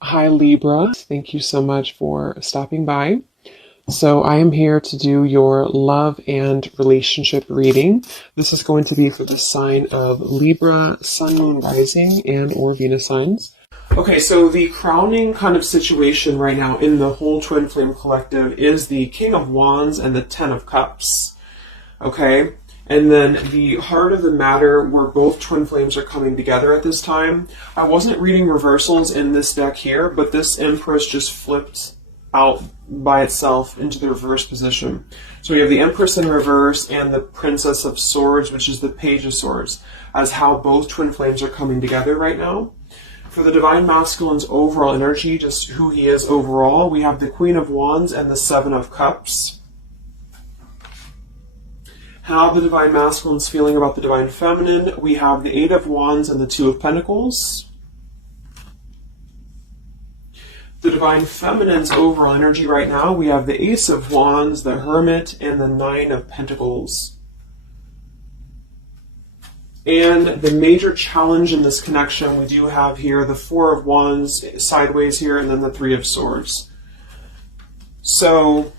Hi Libra, thank you so much for stopping by. So I am here to do your love and relationship reading. This is going to be for the sign of Libra, Sun, Moon, Rising, and or Venus signs. Okay, so the crowning kind of situation right now in the whole Twin Flame Collective is the King of Wands and the Ten of Cups. Okay, and then the heart of the matter where both twin flames are coming together at this time. I wasn't reading reversals in this deck here, but this Empress just flipped out by itself into the reverse position. So we have the Empress in reverse and the Princess of Swords, which is the Page of Swords, as how both twin flames are coming together right now. For the Divine Masculine's overall energy, just who he is overall, we have the Queen of Wands and the Seven of Cups. How the Divine Masculine's feeling about the Divine Feminine, we have the Eight of Wands and the Two of Pentacles. The Divine Feminine's overall energy right now, we have the Ace of Wands, the Hermit, and the Nine of Pentacles. And the major challenge in this connection, we do have here the Four of Wands sideways here, and then the Three of Swords. So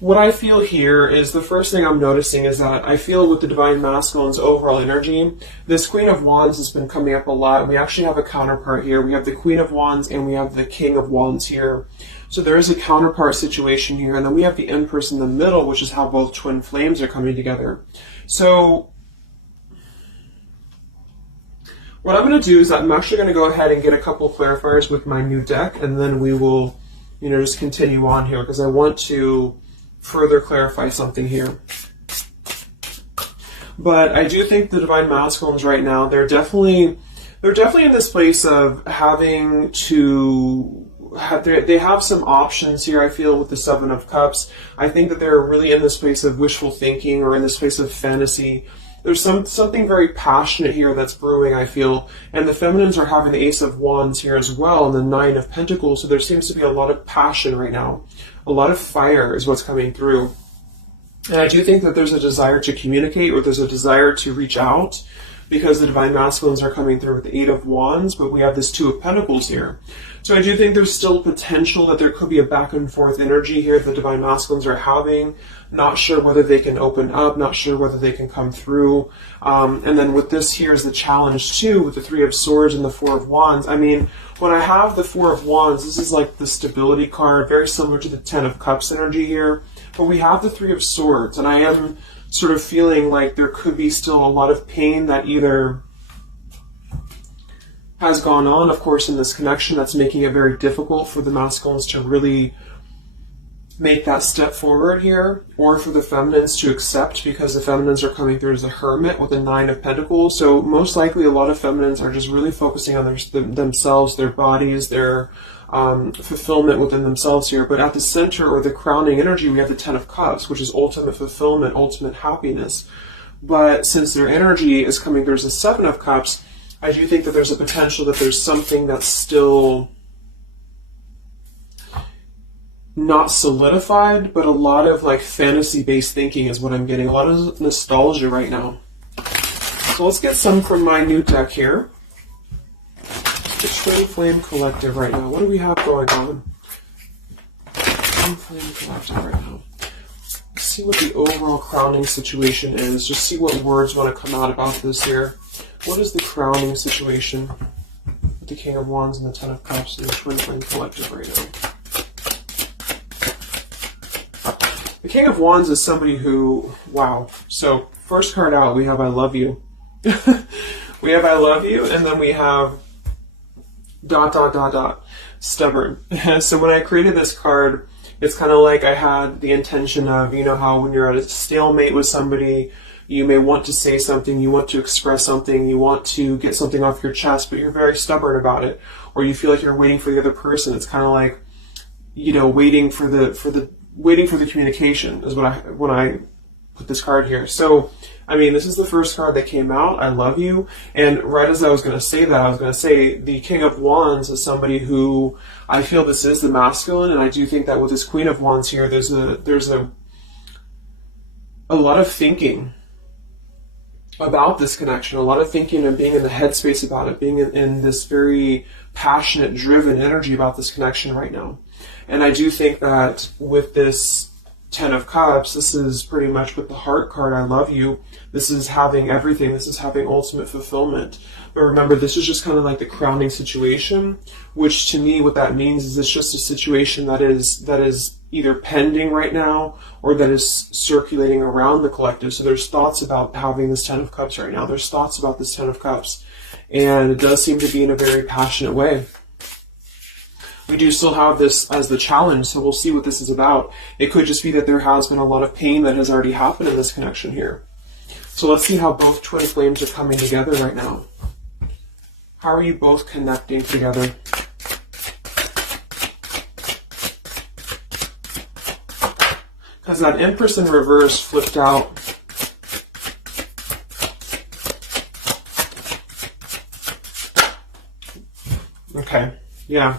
what I feel here is the first thing I'm noticing is that I feel with the Divine Masculine's overall energy, this Queen of Wands has been coming up a lot. We actually have a counterpart here. We have the Queen of Wands and we have the King of Wands here. So there is a counterpart situation here. And then we have the Empress in the middle, which is how both twin flames are coming together. So what I'm going to do is I'm actually going to go ahead and get a couple of clarifiers with my new deck. And then we will, just continue on here because I want to further clarify something here. But I do think the Divine Masculines right now, they're definitely in this place of having to they have some options here, I feel, with the Seven of Cups. I think that they're really in this place of wishful thinking or in this place of fantasy. There's something very passionate here that's brewing, I feel. And the Feminines are having the Ace of Wands here as well and the Nine of Pentacles. So there seems to be a lot of passion right now. A lot of fire is what's coming through. And I do think that there's a desire to communicate or there's a desire to reach out because the Divine Masculines are coming through with the Eight of Wands, but we have this Two of Pentacles here. So I do think there's still potential that there could be a back and forth energy here the Divine Masculines are having. Not sure whether they can open up, not sure whether they can come through. And then with this, here's the challenge too, with the Three of Swords and the Four of Wands. I mean, when I have the Four of Wands, this is like the stability card, very similar to the Ten of Cups energy here. But we have the Three of Swords, and I am sort of feeling like there could be still a lot of pain that either has gone on, of course, in this connection that's making it very difficult for the masculines to really make that step forward here, or for the feminines to accept because the feminines are coming through as the Hermit with the Nine of Pentacles. So most likely a lot of feminines are just really focusing on themselves, their bodies, their fulfillment within themselves here. But at the center or the crowning energy, we have the Ten of Cups, which is ultimate fulfillment, ultimate happiness. But since their energy is coming through as the Seven of Cups, I do think that there's a potential that there's something that's still not solidified, but a lot of like fantasy-based thinking is what I'm getting. A lot of nostalgia right now. So let's get some from my new deck here. The Twin Flame Collective right now. What do we have going on? Twin Flame Collective right now. Let's see what the overall crowning situation is. Just see what words want to come out about this here. What is the crowning situation with the King of Wands and the Ten of Cups and the Twin Flame Collective right now? The King of Wands is somebody who, wow. So first card out, we have I love you. We have I love you, and then we have ... stubborn. So when I created this card, it's kind of like I had the intention of, how when you're at a stalemate with somebody, you may want to say something, you want to express something, you want to get something off your chest, but you're very stubborn about it, or you feel like you're waiting for the other person. It's kind of like, waiting for the communication is when I put this card here. So, I mean, this is the first card that came out, I love you, and right as I was going to say that, I was going to say the King of Wands is somebody who, I feel this is the masculine, and I do think that with this Queen of Wands here, there's a lot of thinking about this connection, a lot of thinking and being in the headspace about it, being in this very passionate, driven energy about this connection right now. And I do think that with this Ten of Cups, this is pretty much with the heart card, I love you. This is having everything. This is having ultimate fulfillment. But remember, this is just kind of like the crowning situation, which to me, what that means is it's just a situation that is either pending right now or that is circulating around the collective. So there's thoughts about having this Ten of Cups right now. There's thoughts about this Ten of Cups. And it does seem to be in a very passionate way. We do still have this as the challenge, so we'll see what this is about. It could just be that there has been a lot of pain that has already happened in this connection here. So let's see how both twin flames are coming together right now. How are you both connecting together? Because that Empress in reverse flipped out. Okay, yeah.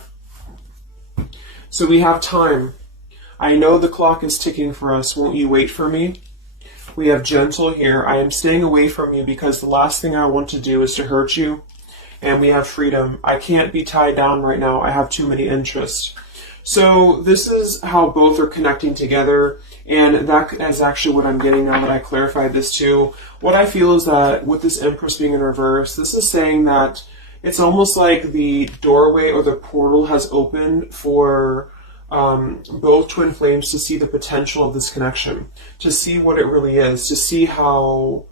So we have time. I know the clock is ticking for us. Won't you wait for me? We have gentle here. I am staying away from you because the last thing I want to do is to hurt you. And we have freedom. I can't be tied down right now. I have too many interests. So this is how both are connecting together. And that is actually what I'm getting now that I clarified this too. What I feel is that with this Empress being in reverse, this is saying that it's almost like the doorway or the portal has opened for both twin flames to see the potential of this connection, to see what it really is, to see how,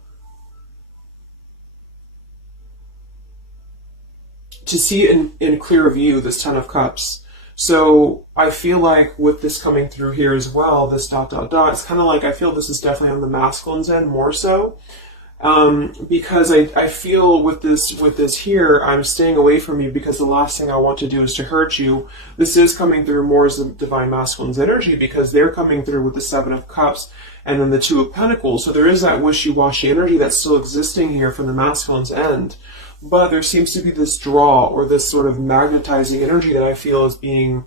to see in clear view this Ten of Cups. So I feel like with this coming through here as well, this ... it's kind of like I feel this is definitely on the masculine's end more so. Because I feel with this here, I'm staying away from you because the last thing I want to do is to hurt you. This is coming through more as the Divine Masculine's energy because they're coming through with the Seven of Cups and then the Two of Pentacles. So there is that wishy-washy energy that's still existing here from the masculine's end. But there seems to be this draw or this sort of magnetizing energy that I feel is being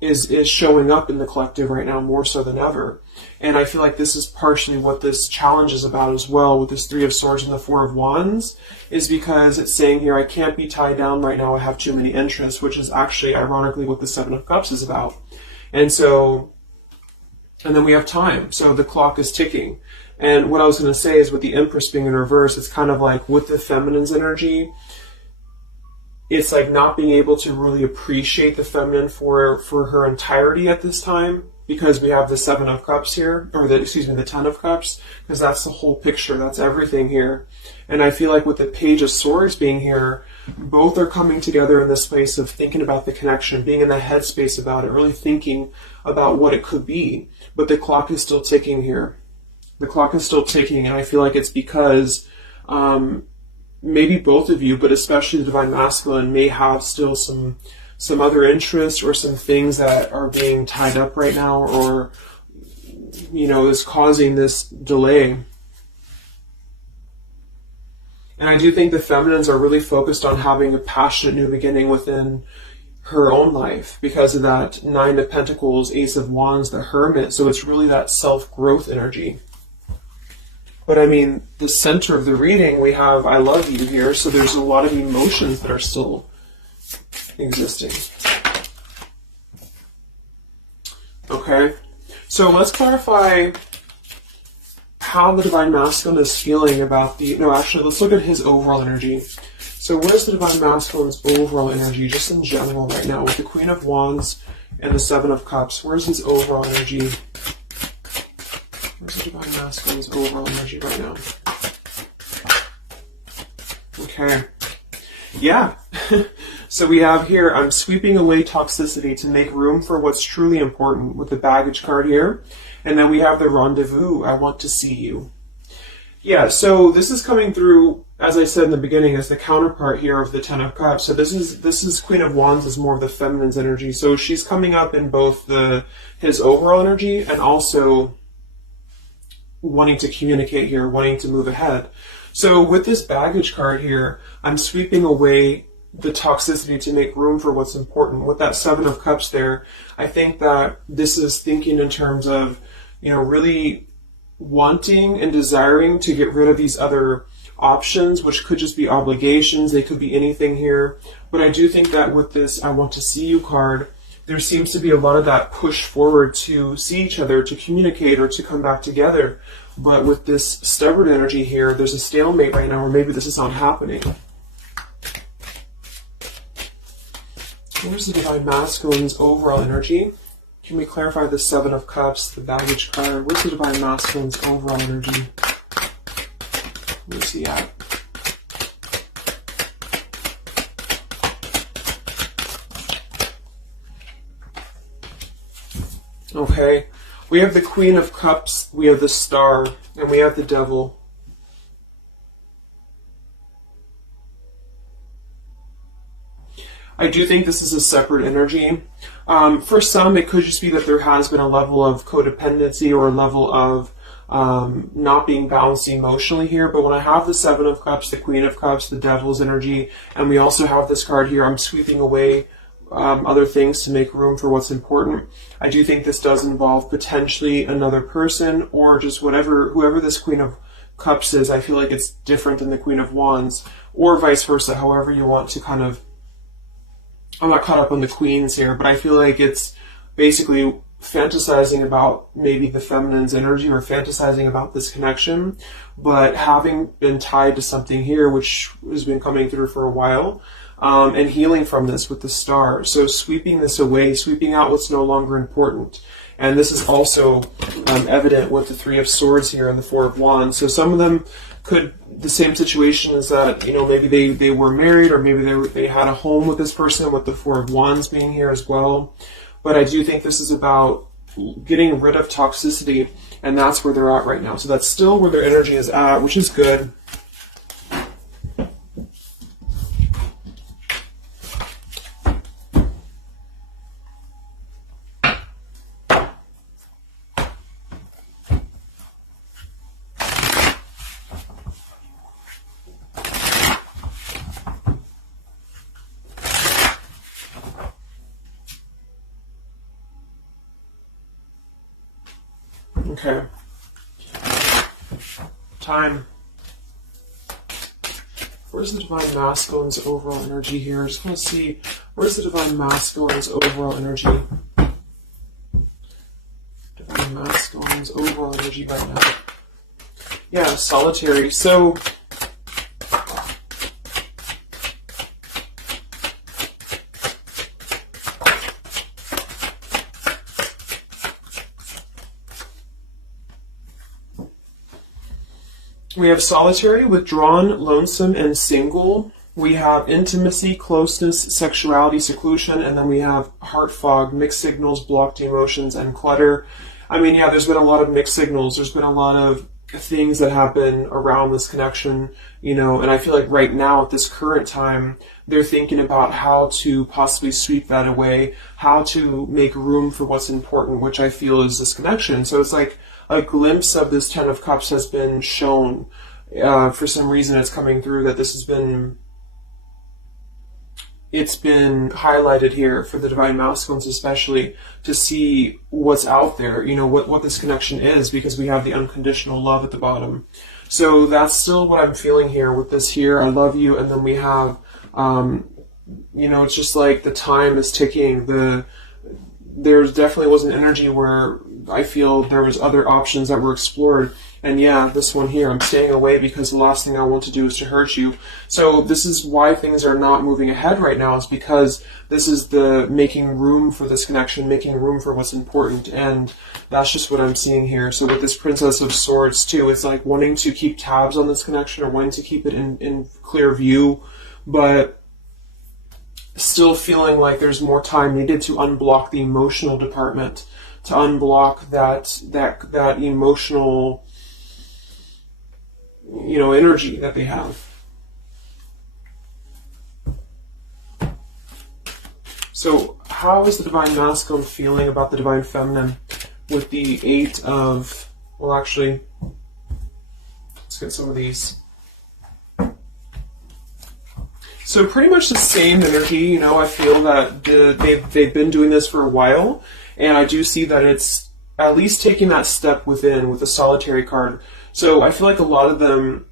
is showing up in the collective right now more so than ever. And I feel like this is partially what this challenge is about as well with this Three of Swords and the Four of Wands, is because it's saying here, I can't be tied down right now, I have too many interests, which is actually ironically what the Seven of Cups is about. And so, and then we have time. So the clock is ticking. And what I was going to say is with the Empress being in reverse, it's kind of like with the feminine's energy, it's like not being able to really appreciate the feminine for her entirety at this time, because we have the Seven of Cups here, or the Ten of Cups, because that's the whole picture, that's everything here. And I feel like with the Page of Swords being here, both are coming together in this space of thinking about the connection, being in the headspace about it, really thinking about what it could be. But the clock is still ticking here. The clock is still ticking, and I feel like it's because maybe both of you, but especially the Divine Masculine, may have still some other interests or some things that are being tied up right now, or, you know, is causing this delay. And I do think the feminines are really focused on having a passionate new beginning within her own life because of that Nine of Pentacles, Ace of Wands, the Hermit. So it's really that self-growth energy. But I mean, the center of the reading, we have I love you here, so there's a lot of emotions that are still existing. Okay, so let's clarify how the Divine Masculine is feeling about let's look at his overall energy. So where's the Divine Masculine's overall energy, just in general right now, with the Queen of Wands and the Seven of Cups? Where's his overall energy? Where's the Divine Masculine's overall energy right now? Okay. Yeah. So we have here, I'm sweeping away toxicity to make room for what's truly important with the baggage card here. And then we have the rendezvous, I want to see you. Yeah, so this is coming through, as I said in the beginning, as the counterpart here of the Ten of Cups. So this is Queen of Wands is more of the feminine's energy. So she's coming up in both his overall energy and also wanting to communicate here, wanting to move ahead. So with this baggage card here, I'm sweeping away the toxicity to make room for what's important. With that Seven of Cups there, I think that this is thinking in terms of, you know, really wanting and desiring to get rid of these other options, which could just be obligations. They could be anything here. But I do think that with this I want to see you card, there seems to be a lot of that push forward to see each other, to communicate, or to come back together. But with this stubborn energy here, there's a stalemate right now, or maybe this is not happening. Where's the Divine Masculine's overall energy? Can we clarify the Seven of Cups, the baggage card? Where's the Divine Masculine's overall energy? Where's he at? Okay, we have the Queen of Cups, we have the Star, and we have the Devil. I do think this is a separate energy. For some, it could just be that there has been a level of codependency or a level of not being balanced emotionally here. But when I have the Seven of Cups, the Queen of Cups, the Devil's energy, and we also have this card here, I'm sweeping away other things to make room for what's important. I do think this does involve potentially another person, or just whoever this Queen of Cups is. I feel like it's different than the Queen of Wands, or vice versa, however you want to kind of. I'm not caught up on the queens here, but I feel like it's basically fantasizing about maybe the feminine's energy, or fantasizing about this connection, but having been tied to something here, which has been coming through for a while, and healing from this with the Star. So sweeping this away, sweeping out what's no longer important. And this is also evident with the Three of Swords here and the Four of Wands. So some of them could, the same situation is that, you know, maybe they were married, or maybe they had a home with this person, with the Four of Wands being here as well. But I do think this is about getting rid of toxicity, and that's where they're at right now. So that's still where their energy is at, which is good. Okay. Time. Where's the Divine Masculine's overall energy here? I just want to see, where's the Divine Masculine's overall energy? Divine Masculine's overall energy right now. Yeah, solitary. So, we have solitary, withdrawn, lonesome, and single. We have intimacy, closeness, sexuality, seclusion, and then we have heart fog, mixed signals, blocked emotions, and clutter. I mean, yeah, there's been a lot of mixed signals. There's been a lot of things that happen around this connection, you know, and I feel like right now at this current time, they're thinking about how to possibly sweep that away, how to make room for what's important, which I feel is this connection. So it's like a glimpse of this Ten of Cups has been shown. For some reason it's coming through that this has been, it's been highlighted here for the Divine Masculines especially, to see what's out there, you know, what this connection is, because we have the unconditional love at the bottom. So that's still what I'm feeling here with this here, I love you, and then we have, you know, it's just like the time is ticking. There definitely was an energy where I feel there was other options that were explored. And yeah, this one here, I'm staying away because the last thing I want to do is to hurt you. So this is why things are not moving ahead right now, is because this is the making room for this connection, making room for what's important. And that's just what I'm seeing here. So with this Princess of Swords too, it's like wanting to keep tabs on this connection, or wanting to keep it in clear view, but still feeling like there's more time needed to unblock the emotional department, to unblock that emotional, you know, energy that they have. So how is the Divine Masculine feeling about the Divine Feminine with the Eight of, well actually, let's get some of these. So pretty much the same energy, you know, I feel that they've been doing this for a while, and I do see that it's at least taking that step within with the solitary card. So I feel like a lot of them,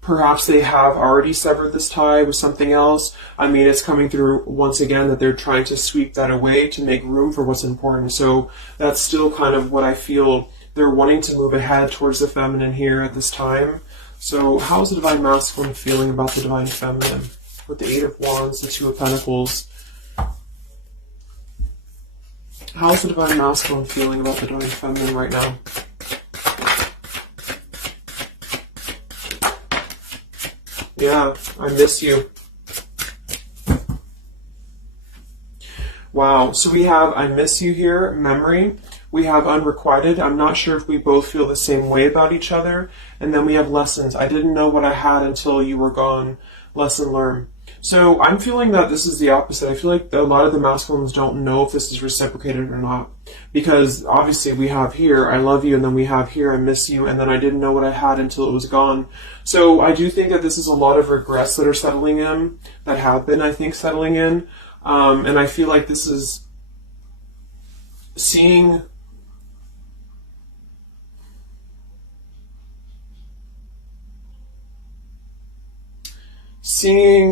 perhaps they have already severed this tie with something else. I mean, it's coming through once again that they're trying to sweep that away to make room for what's important. So that's still kind of what I feel. They're wanting to move ahead towards the feminine here at this time. So how is the Divine Masculine feeling about the Divine Feminine? With the Eight of Wands, the Two of Pentacles. How is the Divine Masculine feeling about the Divine Feminine right now? Yeah, I miss you. Wow, so we have I miss you here, memory. We have unrequited. I'm not sure if we both feel the same way about each other. And then we have lessons. I didn't know what I had until you were gone. Lesson learned. So I'm feeling that this is the opposite. I feel like a lot of the masculines don't know if this is reciprocated or not. Because obviously we have here, I love you, and then we have here, I miss you, and then I didn't know what I had until it was gone. So I do think that this is a lot of regrets that are settling in, that have been, I think, settling in. And I feel like this is seeing I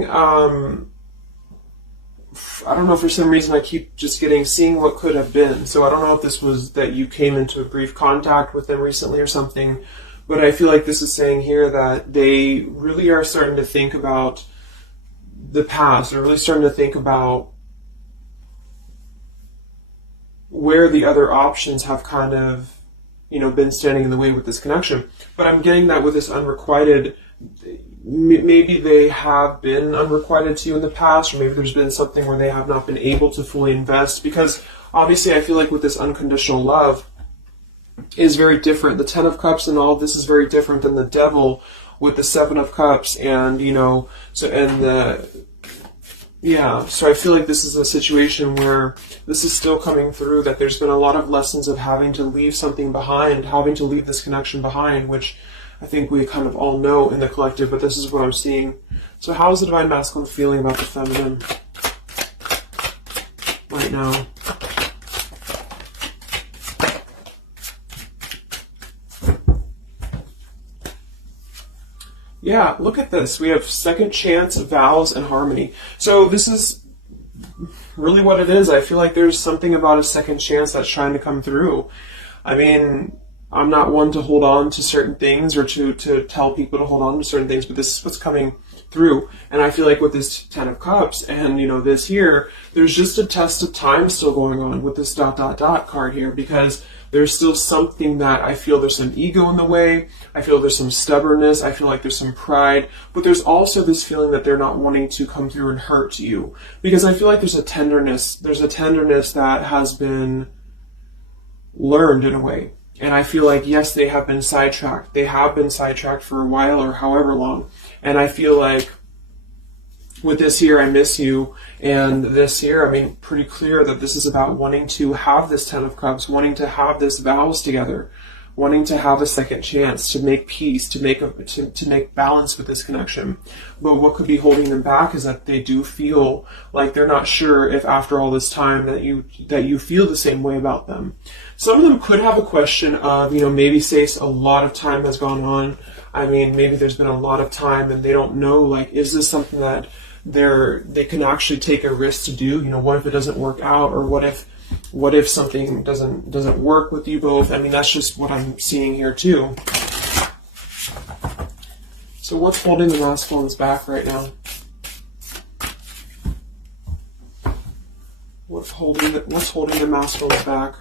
don't know, for some reason I keep just getting seeing what could have been. So I don't know if this was that you came into a brief contact with them recently or something, but I feel like this is saying here that they really are starting to think about the past. They're really starting to think about where the other options have kind of, you know, been standing in the way with this connection. But I'm getting that with this unrequited, maybe they have been unrequited to you in the past, or maybe there's been something where they have not been able to fully invest, because obviously I feel like with this unconditional love is very different. The Ten of Cups and all of this is very different than the Devil with the Seven of Cups, and you know, so so I feel like this is a situation where this is still coming through, that there's been a lot of lessons of having to leave something behind, having to leave this connection behind, which I think we kind of all know in the collective, but this is what I'm seeing. So how is the Divine Masculine feeling about the feminine right now? Yeah, look at this. We have second chance, vows, and harmony. So this is really what it is. I feel like there's something about a second chance that's trying to come through. I mean, I'm not one to hold on to certain things or to tell people to hold on to certain things, but this is what's coming through. And I feel like with this Ten of Cups and, you know, this here, there's just a test of time still going on with this ... card here, because there's still something that I feel there's some ego in the way. I feel there's some stubbornness. I feel like there's some pride, but there's also this feeling that they're not wanting to come through and hurt you, because I feel like there's a tenderness that has been learned in a way. And I feel like, yes, they have been sidetracked. They have been sidetracked for a while or however long. And I feel like with this here, I miss you, and this here, I mean, pretty clear that this is about wanting to have this Ten of Cups, wanting to have this vows together, wanting to have a second chance to make peace, to make balance with this connection. But what could be holding them back is that they do feel like they're not sure if after all this time that you feel the same way about them. Some of them could have a question of, you know, maybe say a lot of time has gone on. I mean, maybe there's been a lot of time and they don't know, like, is this something that they can actually take a risk to do? You know, what if it doesn't work out, or what if something doesn't work with you both? I mean, that's just what I'm seeing here too. So what's holding the masculines back right now? What's holding the masculines back?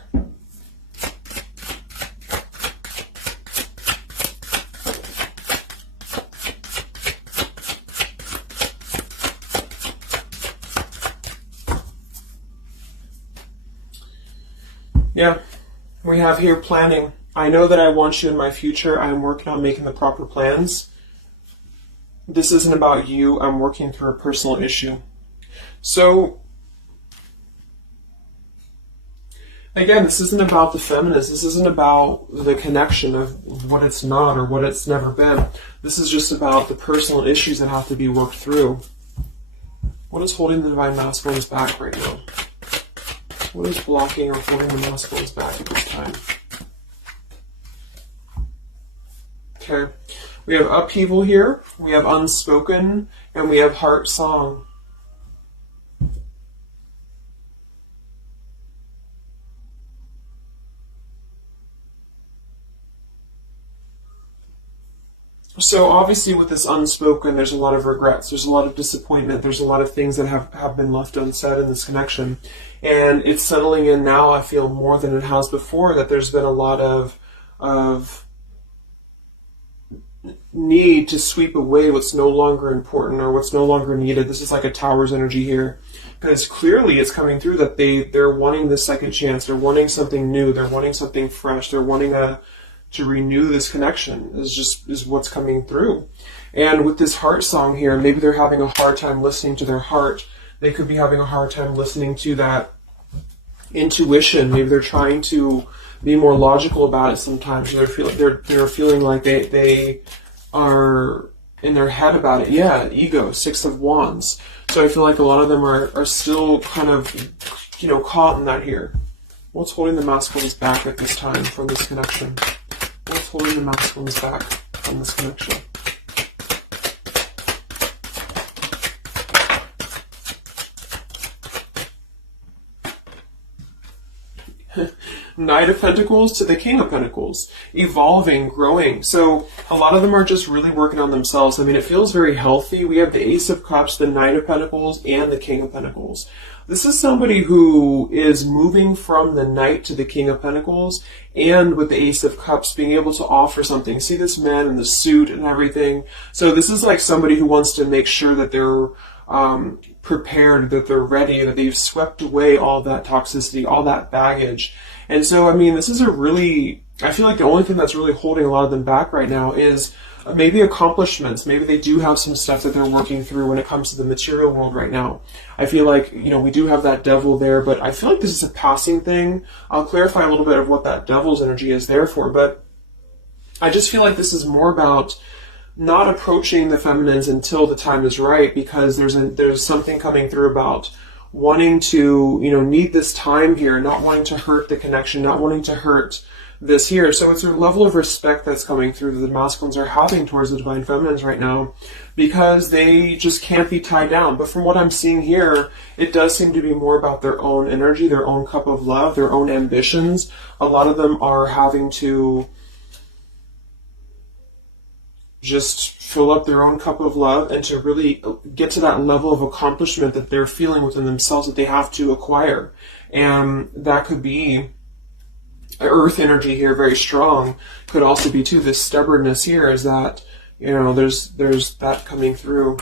Yeah, we have here planning. I know that I want you in my future. I'm working on making the proper plans. This isn't about you. I'm working through a personal issue. So, again, this isn't about the feminist. This isn't about the connection of what it's not or what it's never been. This is just about the personal issues that have to be worked through. What is holding the Divine Masculines back right now? What is blocking or holding the masculines back at this time? Okay. We have upheaval here, we have unspoken, and we have heart song. So obviously with this unspoken, there's a lot of regrets, there's a lot of disappointment, there's a lot of things that have been left unsaid in this connection. And it's settling in now, I feel, more than it has before, that there's been a lot of need to sweep away what's no longer important or what's no longer needed. This is like a tower's energy here. Because clearly it's coming through that they're wanting the second chance, they're wanting something new, they're wanting something fresh, they're wanting to renew this connection is what's coming through. And with this heart song here, maybe they're having a hard time listening to their heart. They could be having a hard time listening to that intuition. Maybe they're trying to be more logical about it sometimes. They're feeling like they are in their head about it. Yeah, ego, 6 of Wands. So I feel like a lot of them are still kind of, caught in that here. What's holding the masculines back at this time from this connection? What's holding the masculines back from this connection? Knight of Pentacles to the King of Pentacles. Evolving, growing. So a lot of them are just really working on themselves. I mean, it feels very healthy. We have the Ace of Cups, the Knight of Pentacles, and the King of Pentacles. This is somebody who is moving from the Knight to the King of Pentacles, and with the Ace of Cups being able to offer something. See this man in the suit and everything. So this is like somebody who wants to make sure that they're prepared, that they're ready, that they've swept away all that toxicity, all that baggage. And so, I mean, this is I feel like the only thing that's really holding a lot of them back right now is maybe accomplishments. Maybe they do have some stuff that they're working through when it comes to the material world right now. I feel like, we do have that devil there, but I feel like this is a passing thing. I'll clarify a little bit of what that devil's energy is there for, but I just feel like this is more about not approaching the feminines until the time is right, because there's something coming through about wanting to, need this time here, not wanting to hurt the connection, not wanting to hurt this here. So it's a level of respect that's coming through that the masculines are having towards the divine feminines right now, because they just can't be tied down. But from what I'm seeing here, it does seem to be more about their own energy, their own cup of love, their own ambitions. A lot of them are having to just fill up their own cup of love and to really get to that level of accomplishment that they're feeling within themselves that they have to acquire. And that could be earth energy here, very strong. Could also be too this stubbornness here, is that there's that coming through.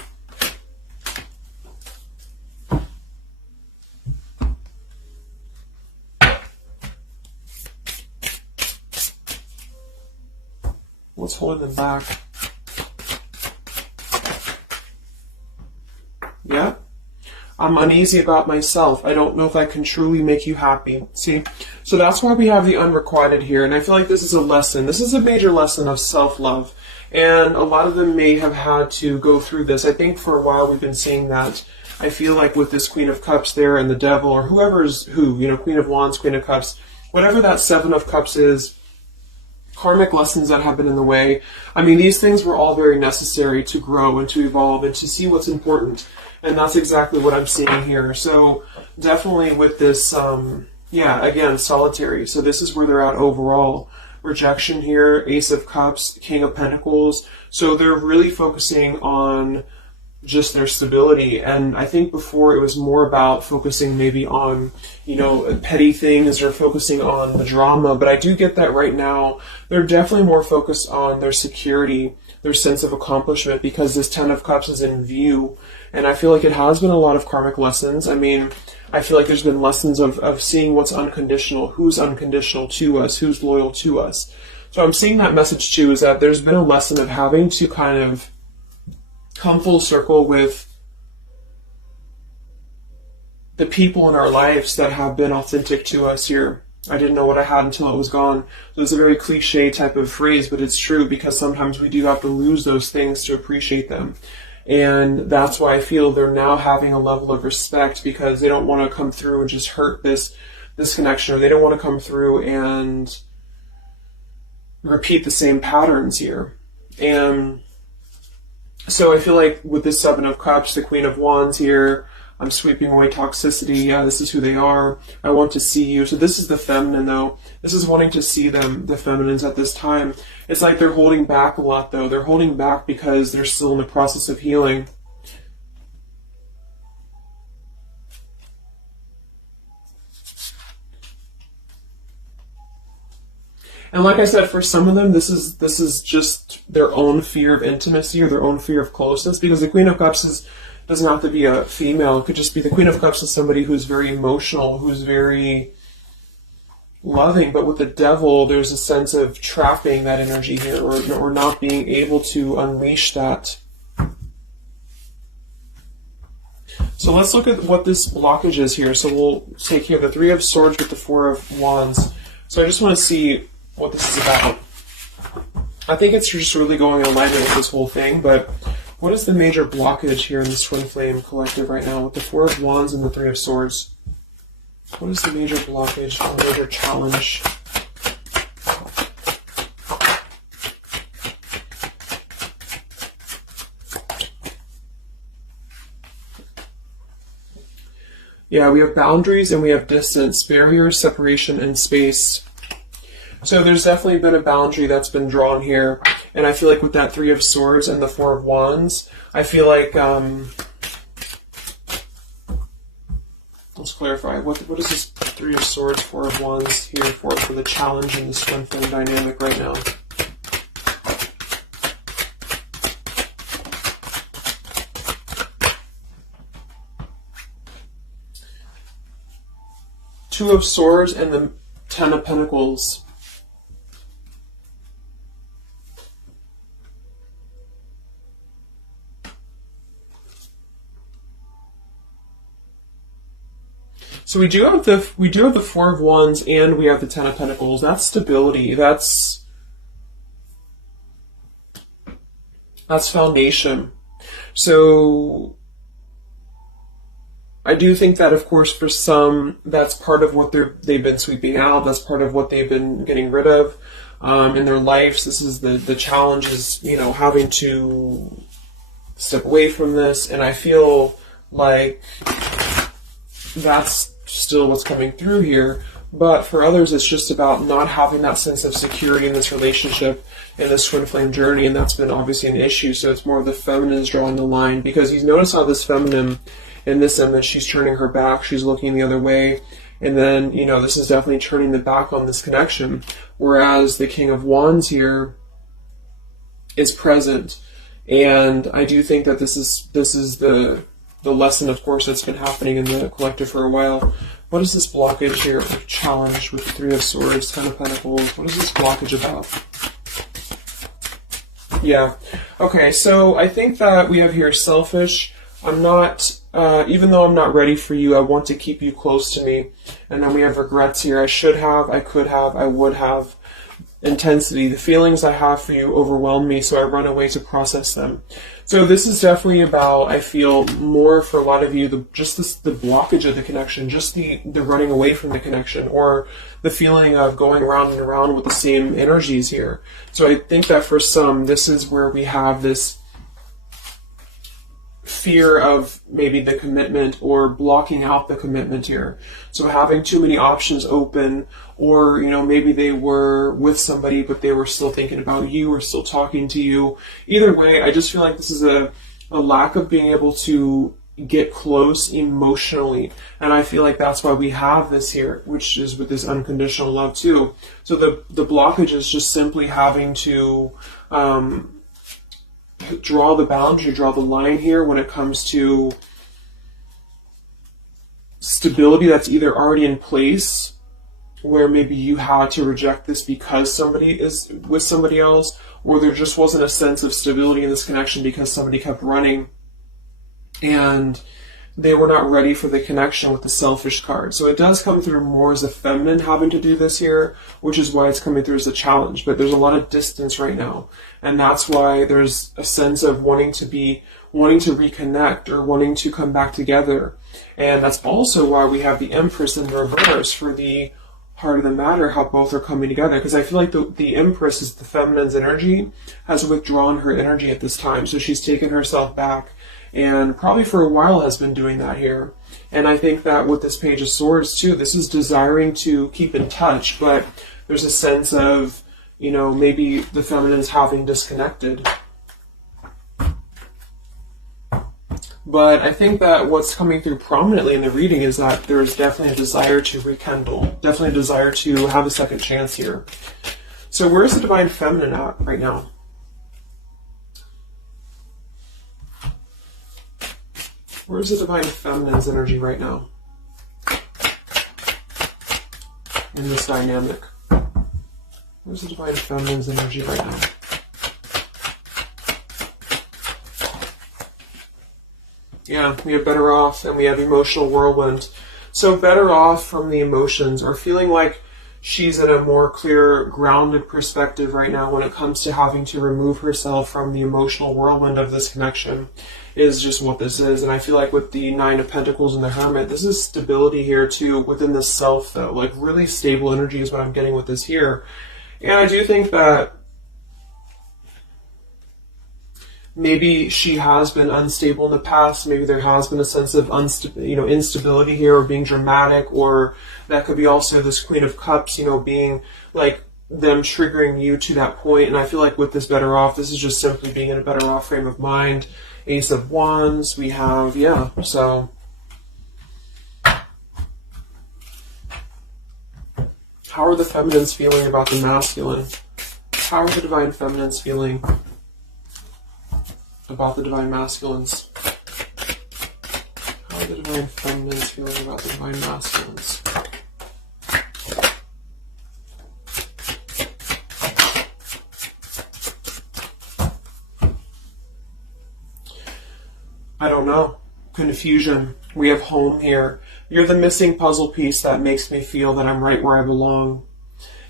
What's holding them back? Yeah. I'm uneasy about myself. I don't know if I can truly make you happy. See? So that's why we have the unrequited here. And I feel like this is a lesson. This is a major lesson of self-love. And a lot of them may have had to go through this. I think for a while we've been seeing that. I feel like with this Queen of Cups there and the Devil, or whoever's who, Queen of Wands, Queen of Cups, whatever that Seven of Cups is, karmic lessons that have been in the way. I mean, these things were all very necessary to grow and to evolve and to see what's important. And that's exactly what I'm seeing here. So definitely with this, again, solitary. So this is where they're at overall. Rejection here, Ace of Cups, King of Pentacles. So they're really focusing on just their stability. And I think before it was more about focusing maybe on, petty things or focusing on the drama. But I do get that right now. They're definitely more focused on their security, their sense of accomplishment, because this Ten of Cups is in view. And I feel like it has been a lot of karmic lessons. I mean, I feel like there's been lessons of seeing what's unconditional, who's unconditional to us, who's loyal to us. So I'm seeing that message too, is that there's been a lesson of having to kind of come full circle with the people in our lives that have been authentic to us here. I didn't know what I had until it was gone. So it's a very cliche type of phrase, but it's true, because sometimes we do have to lose those things to appreciate them. And that's why I feel they're now having a level of respect, because they don't want to come through and just hurt this this connection, or they don't want to come through and repeat the same patterns here. And so I feel like with this Seven of Cups, the Queen of Wands here, I'm sweeping away toxicity. Yeah, this is who they are. I want to see you. So this is the feminine, though. This is wanting to see them, the feminines at this time. It's like they're holding back a lot, though. They're holding back because they're still in the process of healing. And like I said, for some of them, this is just their own fear of intimacy or their own fear of closeness, because the Queen of Cups doesn't have to be a female. It could just be the Queen of Cups is somebody who's very emotional, who's very loving. But with the Devil, there's a sense of trapping that energy here, or not being able to unleash that. So let's look at what this blockage is here. So we'll take here the Three of Swords with the Four of Wands. So I just want to see what this is about. I think it's just really going in alignment with this whole thing, but what is the major blockage here in this Twin Flame collective right now with the Four of Wands and the Three of Swords? What is the major blockage or major challenge? Yeah, we have boundaries and we have distance, barriers, separation, and space. So there's definitely been a boundary that's been drawn here. And I feel like with that Three of Swords and the Four of Wands, I feel like, let's clarify, what is this Three of Swords, Four of Wands here for the challenge in this Twin Flame dynamic right now? Two of Swords and the Ten of Pentacles. So we do have the Four of Wands and we have the Ten of Pentacles. That's stability. That's foundation. So I do think that, of course, for some, that's part of what they've been sweeping out. That's part of what they've been getting rid of in their lives. This is the challenge is, having to step away from this. And I feel like that's still what's coming through here. But for others, it's just about not having that sense of security in this relationship, in this Twin Flame journey. And that's been obviously an issue. So it's more of the feminine is drawing the line, because you notice how this feminine in this image, she's turning her back, she's looking the other way, and then, this is definitely turning the back on this connection, whereas the King of Wands here is present. And I do think that this is the lesson, of course, that's been happening in the collective for a while. What is this blockage here, or challenge with the Three of Swords, Ten of Pentacles? What is this blockage about? Yeah. Okay, so I think that we have here selfish. I'm not, even though I'm not ready for you, I want to keep you close to me. And then we have regrets here. I should have, I could have, I would have. Intensity. The feelings I have for you overwhelm me, so I run away to process them. So this is definitely about, I feel, more for a lot of you, the blockage of the connection, just the running away from the connection, or the feeling of going around and around with the same energies here. So I think that for some, this is where we have this fear of maybe the commitment, or blocking out the commitment here. So having too many options open, or, maybe they were with somebody, but they were still thinking about you or still talking to you. Either way, I just feel like this is a lack of being able to get close emotionally. And I feel like that's why we have this here, which is with this unconditional love too. So the blockage is just simply having to, draw the boundary, draw the line here when it comes to stability that's either already in place, where maybe you had to reject this because somebody is with somebody else, or there just wasn't a sense of stability in this connection because somebody kept running and they were not ready for the connection with the selfish card. So it does come through more as a feminine having to do this here, which is why it's coming through as a challenge. But there's a lot of distance right now. And that's why there's a sense of wanting to be wanting to reconnect or wanting to come back together. And that's also why we have the Empress in reverse for the heart of the matter, how both are coming together. Because I feel like the Empress is the feminine's energy, has withdrawn her energy at this time. So she's taken herself back, and probably for a while has been doing that here. And I think that with this Page of Swords too, this is desiring to keep in touch, but there's a sense of, you know, maybe the feminine's having disconnected. But I think that what's coming through prominently in the reading is that there's definitely a desire to rekindle, definitely a desire to have a second chance here. So where's the Divine Feminine at right now? Where's the Divine Feminine's energy right now in this dynamic? Where's the Divine Feminine's energy right now? Yeah, we have better off, and we have emotional whirlwind. So better off from the emotions, or feeling like she's in a more clear, grounded perspective right now when it comes to having to remove herself from the emotional whirlwind of this connection, is just what this is. And I feel like with the Nine of Pentacles and the Hermit, this is stability here too, within the self though. Like really stable energy is what I'm getting with this here. And I do think that maybe she has been unstable in the past. Maybe there has been a sense of instability here, or being dramatic, or that could be also this Queen of Cups, being like them triggering you to that point. And I feel like with this better off, this is just simply being in a better off frame of mind. Ace of Wands, we have, so how are the feminines feeling about the masculine? How are the Divine Feminines feeling about the Divine Masculines? How are the Divine Feminines feeling about the Divine Masculines? I don't know. Confusion. We have home here. You're the missing puzzle piece that makes me feel that I'm right where I belong.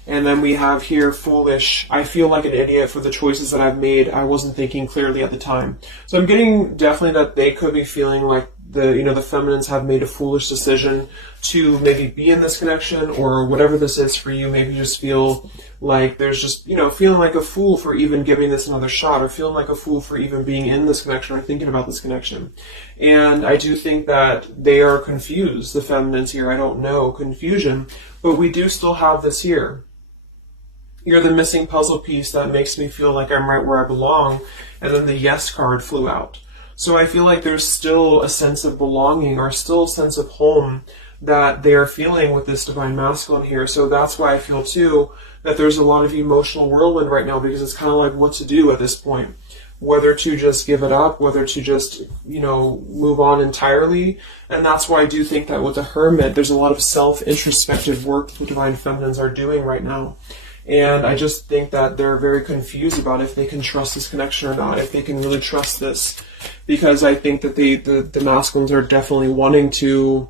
And then we have here foolish. I feel like an idiot for the choices that I've made. I wasn't thinking clearly at the time. So I'm getting definitely that they could be feeling like the feminines have made a foolish decision to maybe be in this connection, or whatever this is for you. Maybe just feel like there's just, feeling like a fool for even giving this another shot, or feeling like a fool for even being in this connection or thinking about this connection. And I do think that they are confused, the feminines here. I don't know, confusion, but we do still have this here. You're the missing puzzle piece that makes me feel like I'm right where I belong. And then the yes card flew out. So I feel like there's still a sense of belonging, or still a sense of home that they are feeling with this Divine Masculine here. So that's why I feel too that there's a lot of emotional whirlwind right now, because it's kind of like what to do at this point. Whether to just give it up, whether to just, move on entirely. And that's why I do think that with the Hermit, there's a lot of self-introspective work the Divine Feminines are doing right now. And I just think that they're very confused about if they can trust this connection or not, if they can really trust this. Because I think that the masculines are definitely wanting to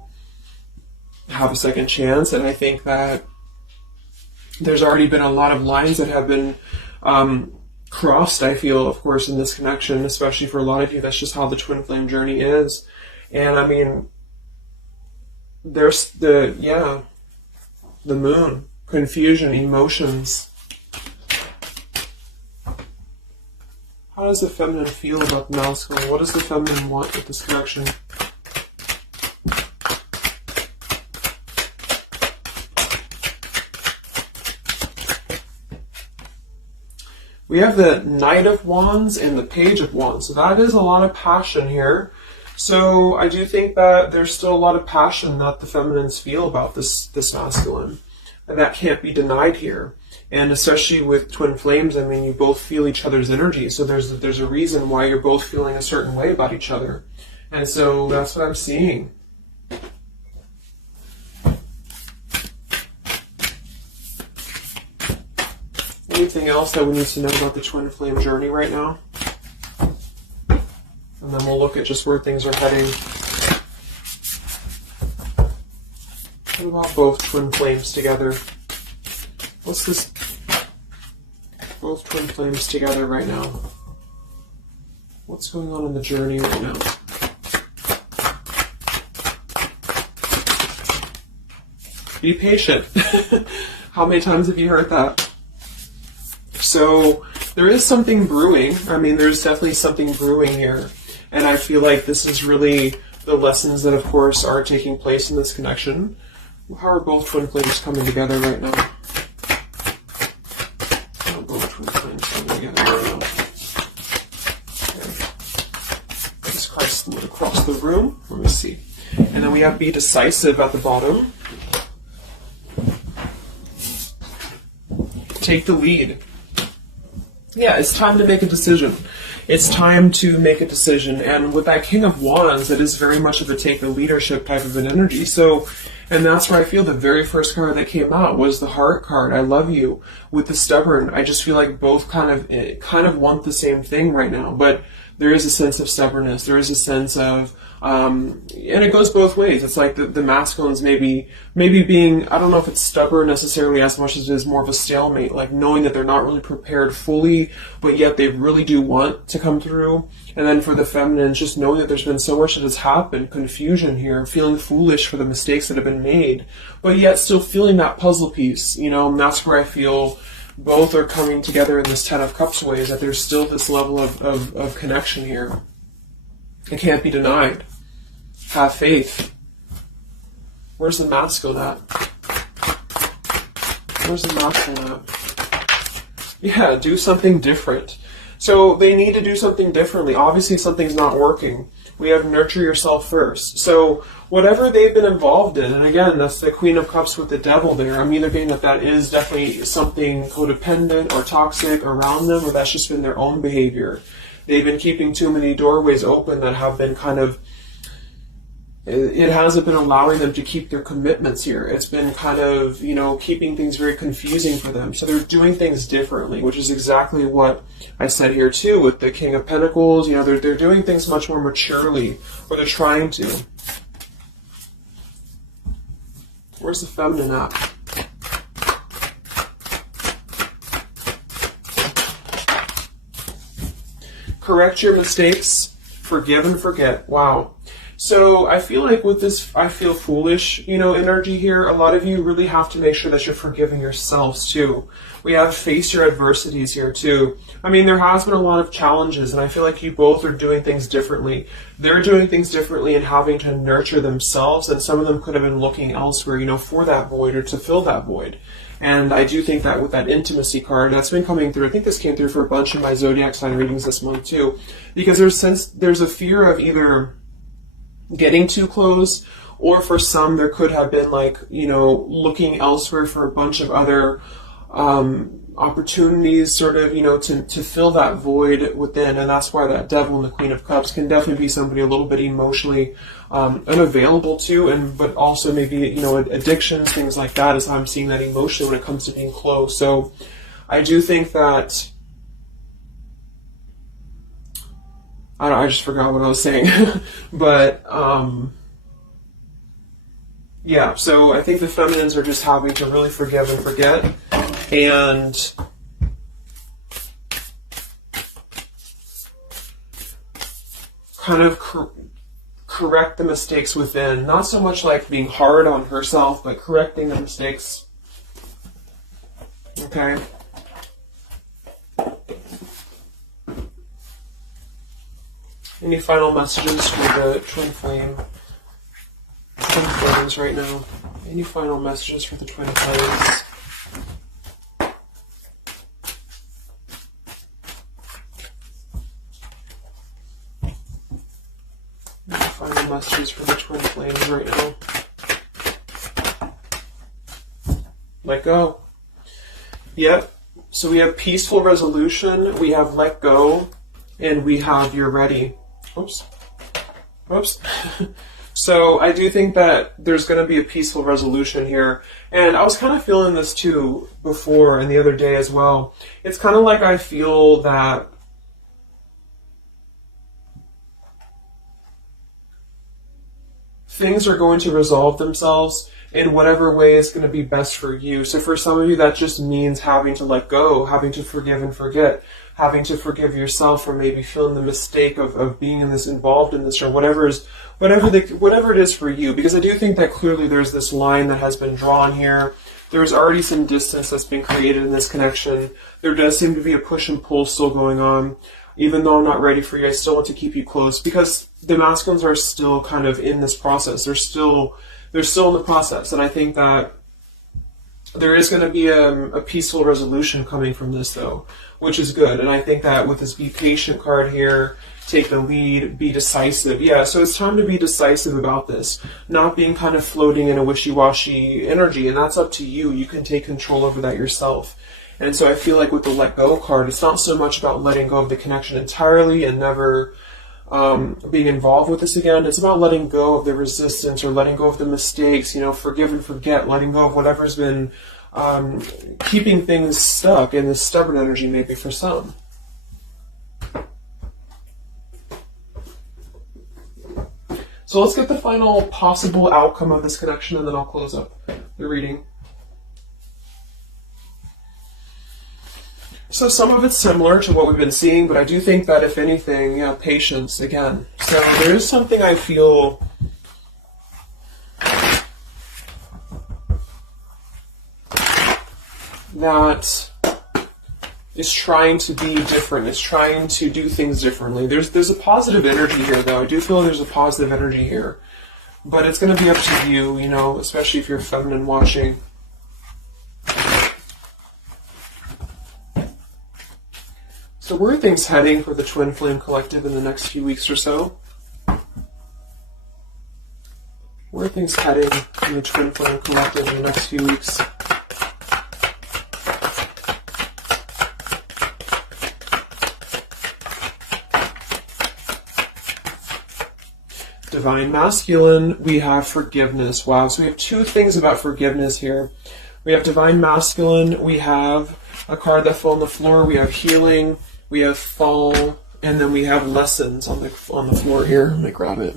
have a second chance. And I think that there's already been a lot of lines that have been crossed, I feel, of course, in this connection, especially for a lot of you. That's just how the twin flame journey is. And I mean, there's the moon. Confusion, emotions. How does the feminine feel about the masculine? What does the feminine want with this connection? We have the Knight of Wands and the Page of Wands. So that is a lot of passion here. So I do think that there's still a lot of passion that the feminines feel about this masculine. And that can't be denied here. And especially with twin flames, I mean, you both feel each other's energy. So there's a reason why you're both feeling a certain way about each other. And so that's what I'm seeing. Anything else that we need to know about the twin flame journey right now? And then we'll look at just where things are heading. What about both twin flames together? What's this? Both twin flames together right now. What's going on in the journey right now? Be patient. How many times have you heard that? So there is something brewing. I mean, there's definitely something brewing here. And I feel like this is really the lessons that, of course, are taking place in this connection. How are both twin flames coming together right now? How are both twin flames coming together right now? Okay. This card slid across the room. Let me see. And then we have be decisive at the bottom. Take the lead. Yeah, it's time to make a decision. It's time to make a decision. And with that King of Wands, it is very much of a take the leadership type of an energy. So, and that's where I feel the very first card that came out was the Heart card. I love you. With the Stubborn, I just feel like both kind of want the same thing right now. But there is a sense of stubbornness. There is a sense of, and it goes both ways. It's like the masculines maybe being, I don't know if it's stubborn necessarily as much as it is more of a stalemate, like knowing that they're not really prepared fully, but yet they really do want to come through. And then for the feminines, just knowing that there's been so much that has happened, confusion here, feeling foolish for the mistakes that have been made, but yet still feeling that puzzle piece, you know, and that's where I feel both are coming together in this Ten of Cups way, is that there's still this level of connection here. It can't be denied. Have faith. Where's the masculine at? Where's the masculine at? Yeah, do something different. So they need to do something differently. Obviously something's not working. We have nurture yourself first. So whatever they've been involved in, and again, that's the Queen of Cups with the Devil there. I'm either getting that is definitely something codependent or toxic around them, or that's just been their own behavior. They've been keeping too many doorways open that have been kind of, it hasn't been allowing them to keep their commitments here. It's been kind of, you know, keeping things very confusing for them. So they're doing things differently, which is exactly what I said here too with the King of Pentacles. You know, they're doing things much more maturely, or they're trying to. Where's the feminine at? Correct your mistakes, forgive and forget. Wow. So I feel like with this, I feel foolish, you know, energy here. A lot of you really have to make sure that you're forgiving yourselves too. We have face your adversities here too. I mean, there has been a lot of challenges, and I feel like you both are doing things differently. They're doing things differently and having to nurture themselves, and some of them could have been looking elsewhere, you know, for that void or to fill that void. And I do think that with that intimacy card, that's been coming through. I think this came through for a bunch of my zodiac sign readings this month too, because there's a fear of either getting too close, or for some there could have been like, you know, looking elsewhere for a bunch of other opportunities, sort of, you know, to fill that void within. And that's why that Devil and the Queen of Cups can definitely be somebody a little bit emotionally unavailable to, and but also maybe, you know, addictions, things like that is how I'm seeing that emotion when it comes to being close. So I do think that, I just forgot what I was saying. But yeah, so I think the feminines are just having to really forgive and forget, and kind of correct the mistakes within. Not so much like being hard on herself, but correcting the mistakes. Okay? Any final messages for the twin flames right now? Any final messages for the twin flames? Any final messages for the twin flames right now? Let go. Yep. So we have peaceful resolution, we have let go, and we have you're ready. Oops. So I do think that there's going to be a peaceful resolution here. And I was kind of feeling this too before and the other day as well. It's kind of like I feel that things are going to resolve themselves in whatever way is going to be best for you. So for some of you, that just means having to let go, having to forgive and forget. having to forgive yourself for maybe feeling the mistake of being in this, involved in this, or whatever it is for you. Because I do think that clearly there's this line that has been drawn here. There's already some distance that's been created in this connection. There does seem to be a push and pull still going on. Even though I'm not ready for you, I still want to keep you close, because the masculines are still kind of in this process. They're still in the process, and I think that there is going to be a peaceful resolution coming from this, though, which is good. And I think that with this Be Patient card here, take the lead, be decisive. Yeah, so it's time to be decisive about this, not being kind of floating in a wishy-washy energy, and that's up to you. You can take control over that yourself. And so I feel like with the Let Go card, it's not so much about letting go of the connection entirely and never being involved with this again. It's about letting go of the resistance, or letting go of the mistakes, forgive and forget, letting go of whatever's been keeping things stuck in this stubborn energy, maybe for some. So let's get the final possible outcome of this connection, and then I'll close up the reading. So some of it's similar to what we've been seeing, but I do think that if anything, patience again. So there is something I feel that is trying to be different, is trying to do things differently. There's a positive energy here, though. I do feel there's a positive energy here. But it's going to be up to you, especially if you're feminine watching. So where are things heading for the Twin Flame Collective in the next few weeks or so? Where are things heading in the Twin Flame Collective in the next few weeks? Divine Masculine, we have forgiveness. Wow, so we have two things about forgiveness here. We have Divine Masculine, we have a card that fell on the floor, we have healing, we have fall, and then we have lessons on the floor here. Let me grab it.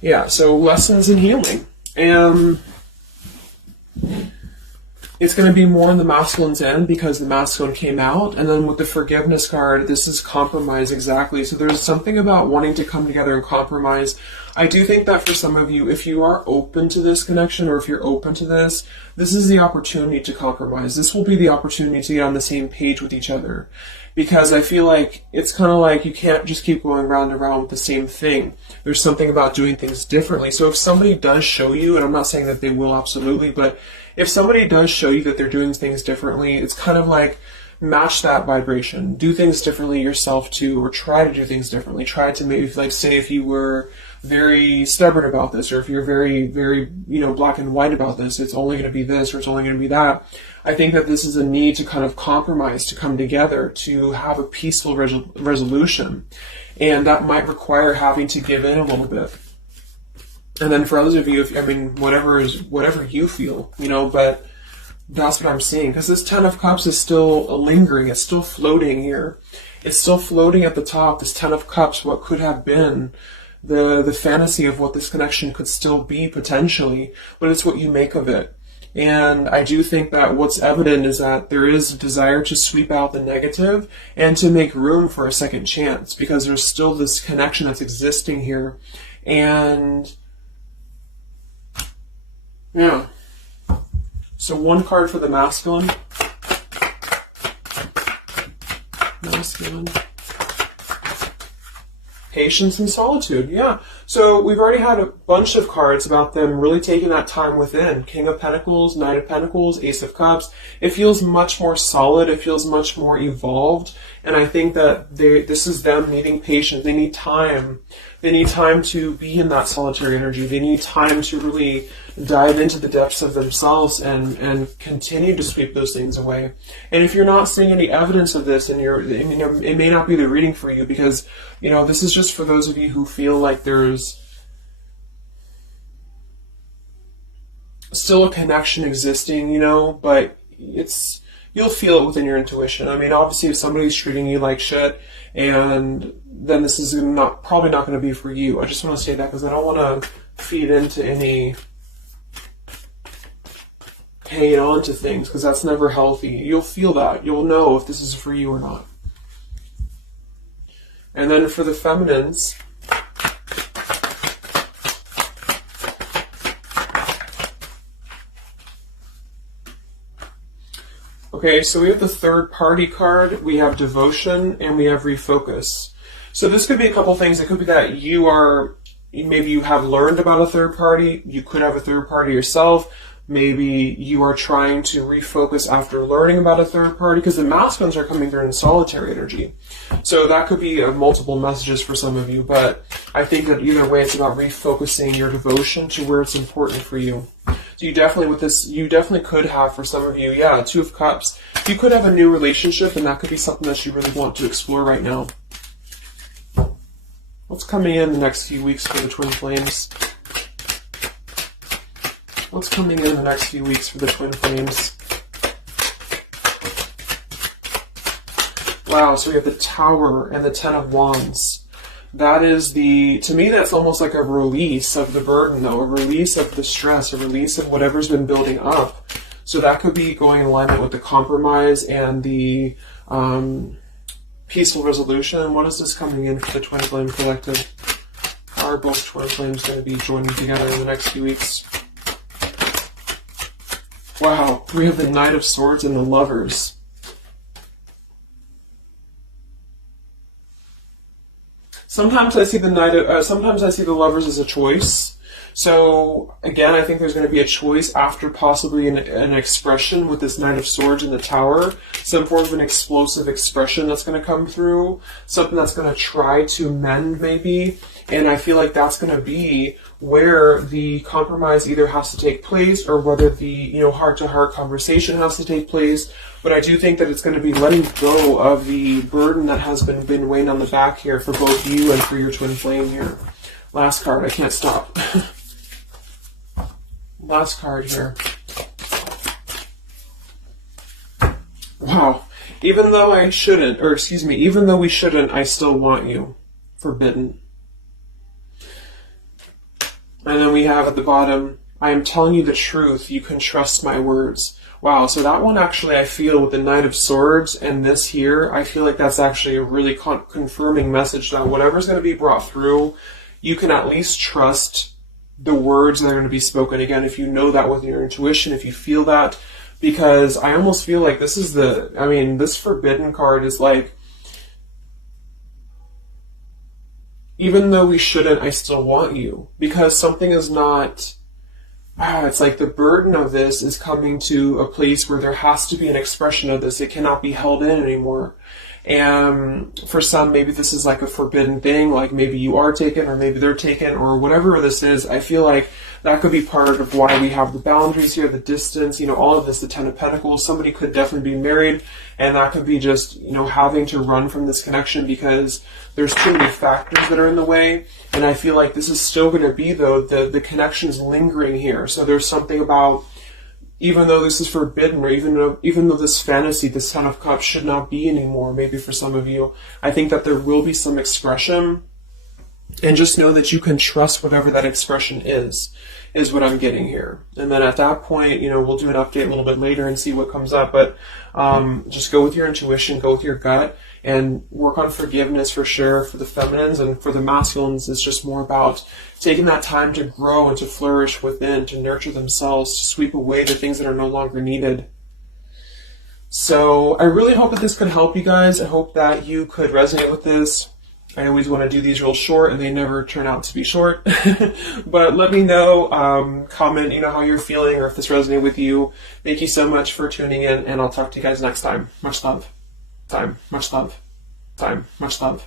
Yeah, so lessons and healing. And it's going to be more in the masculine's end because the masculine came out. And then with the forgiveness card, this is compromise exactly. So there's something about wanting to come together and compromise. I do think that for some of you, if you are open to this connection, or if you're open to this, this is the opportunity to compromise. This will be the opportunity to get on the same page with each other. Because I feel like it's kind of like you can't just keep going round and round with the same thing. There's something about doing things differently. So if somebody does show you, and I'm not saying that they will absolutely, but if somebody does show you that they're doing things differently, it's kind of like match that vibration. Do things differently yourself too, or try to do things differently. Try to maybe, like, say if you were very stubborn about this, or if you're very, very, black and white about this, it's only going to be this, or it's only going to be that. I think that this is a need to kind of compromise, to come together, to have a peaceful resolution. And that might require having to give in a little bit. And then for others of you, whatever you feel, but that's what I'm seeing. Because this Ten of Cups is still lingering. It's still floating here. It's still floating at the top. This Ten of Cups, what could have been the fantasy of what this connection could still be potentially, but it's what you make of it. And I do think that what's evident is that there is a desire to sweep out the negative and to make room for a second chance, because there's still this connection that's existing here. And yeah. So one card for the masculine. Masculine. Patience and solitude, yeah. So we've already had a bunch of cards about them really taking that time within. King of Pentacles, Knight of Pentacles, Ace of Cups. It feels much more solid. It feels much more evolved. And I think that this is them needing patience. They need time. They need time to be in that solitary energy. They need time to really dive into the depths of themselves and continue to sweep those things away. And if you're not seeing any evidence of this, and it may not be the reading for you, because this is just for those of you who feel like there's still a connection existing, but you'll feel it within your intuition. Obviously, if somebody's treating you like shit, and then this is probably not going to be for you. I just want to say that because I don't want to feed into any hanging on to things, because that's never healthy. You'll feel that. You'll know if this is for you or not. And then for the feminines, okay, so we have the third party card, we have devotion, and we have refocus. So this could be a couple things. It could be that maybe you have learned about a third party. You could have a third party yourself. Maybe you are trying to refocus after learning about a third party, because the masculines are coming through in solitary energy. So that could be multiple messages for some of you, but I think that either way it's about refocusing your devotion to where it's important for you. So you definitely could have, for some of you, Two of Cups. You could have a new relationship, and that could be something that you really want to explore right now. What's coming in the next few weeks for the twin flames? What's coming in the next few weeks for the twin flames? Wow, so we have the Tower and the Ten of Wands. That is to me, that's almost like a release of the burden, though, a release of the stress, a release of whatever's been building up. So that could be going in alignment with the compromise and the peaceful resolution. What is this coming in for the Twin Flame Collective? How are both Twin Flames going to be joining together in the next few weeks? Wow, we have the Knight of Swords and the Lovers. Sometimes I see sometimes I see the Lovers as a choice. So again, I think there's going to be a choice after possibly an expression with this Knight of Swords and the Tower. Some form of an explosive expression that's going to come through. Something that's going to try to mend maybe. And I feel like that's going to be where the compromise either has to take place, or whether the heart-to-heart conversation has to take place. But I do think that it's going to be letting go of the burden that has been weighing on the back here for both you and for your twin flame here. Last card, I can't stop. Last card here. Wow. Even though we shouldn't, I still want you. Forbidden. And then we have at the bottom, I am telling you the truth, you can trust my words. Wow, so that one actually, I feel with the Knight of Swords and this here, I feel like that's actually a really confirming message that whatever's going to be brought through, you can at least trust the words that are going to be spoken. Again, if you know that with your intuition, if you feel that, because I almost feel like this is this Forbidden card is like, even though we shouldn't, I still want you. Because something is not, it's like the burden of this is coming to a place where there has to be an expression of this. It cannot be held in anymore. And for some, maybe this is like a forbidden thing, like maybe you are taken, or maybe they're taken, or whatever this is. I feel like that could be part of why we have the boundaries here, the distance, all of this, the Ten of Pentacles. Somebody could definitely be married, and that could be just, having to run from this connection because there's too many factors that are in the way. And I feel like this is still going to be, though, the connection's lingering here. So there's something about, even though this is forbidden, or even though this fantasy, this Ten of Cups should not be anymore, maybe for some of you, I think that there will be some expression. And just know that you can trust whatever that expression is what I'm getting here. And then at that point, we'll do an update a little bit later and see what comes up. But just go with your intuition, go with your gut, and work on forgiveness for sure for the feminines. And for the masculines, it's just more about taking that time to grow and to flourish within, to nurture themselves, to sweep away the things that are no longer needed. So I really hope that this could help you guys. I hope that you could resonate with this. I always want to do these real short, and they never turn out to be short. But let me know, comment, how you're feeling, or if this resonated with you. Thank you so much for tuning in, and I'll talk to you guys next time. Much love. Much love. Much love.